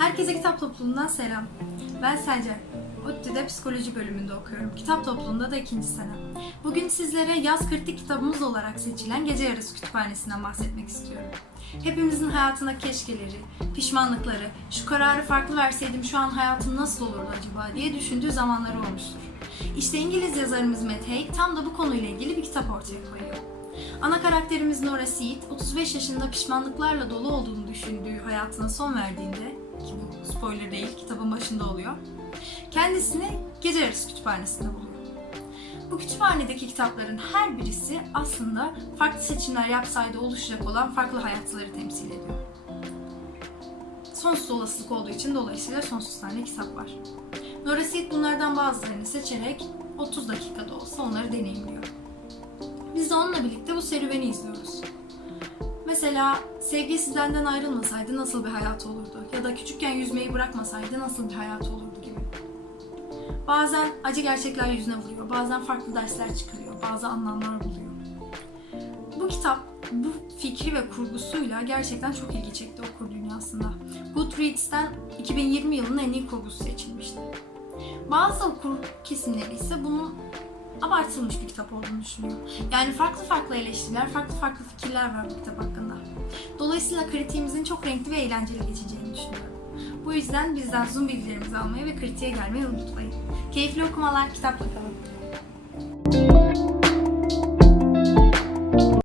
Herkese kitap topluluğundan selam. Ben Selce. ODTÜ'de psikoloji bölümünde okuyorum. Kitap topluluğunda da ikinci sene. Bugün sizlere yaz kritik kitabımız olarak seçilen Gece Yarısı Kütüphanesi'nden bahsetmek istiyorum. Hepimizin hayatına keşkeleri, pişmanlıkları, şu kararı farklı verseydim şu an hayatım nasıl olurdu acaba diye düşündüğü zamanları olmuştur. İşte İngiliz yazarımız Matt Haig tam da bu konuyla ilgili bir kitap ortaya koyuyor. Ana karakterimiz Nora Seed, 35 yaşında pişmanlıklarla dolu olduğunu düşündüğü hayatına son verdiğinde, spoiler değil, kitabın başında oluyor, kendisini gece yarısı kütüphanesinde buluyor. Bu kütüphanedeki kitapların her birisi aslında farklı seçimler yapsaydı oluşacak olan farklı hayatları temsil ediyor. Sonsuz olasılık olduğu için dolayısıyla sonsuz tane kitap var. Nora Seed bunlardan bazılarını seçerek 30 dakikada olsa onları deneyimliyor. Biz de onunla birlikte bu serüveni izliyoruz. Mesela sevgilisi benden ayrılmasaydı nasıl bir hayat olurdu? Ya da küçükken yüzmeyi bırakmasaydı nasıl bir hayat olurdu gibi. Bazen acı gerçekler yüzüne vuruyor, bazen farklı dersler çıkarıyor, bazı anlamlar buluyor. Bu kitap bu fikri ve kurgusuyla gerçekten çok ilgi çekti okur dünyasında. Goodreads'ten 2020 yılının en iyi kurgusu seçilmişti. Bazı okur kesimleri ise bunun abartılmış bir kitap olduğunu düşünüyor. Yani farklı farklı eleştiriler, farklı farklı fikirler var bu kitap hakkında. Dolayısıyla kritiğimizin çok renkli ve eğlenceli geçeceğini düşünüyorum. Bu yüzden bizden Zoom bilgilerimizi almayı ve kritiğe gelmeyi unutmayın. Keyifli okumalar, kitapla kalın.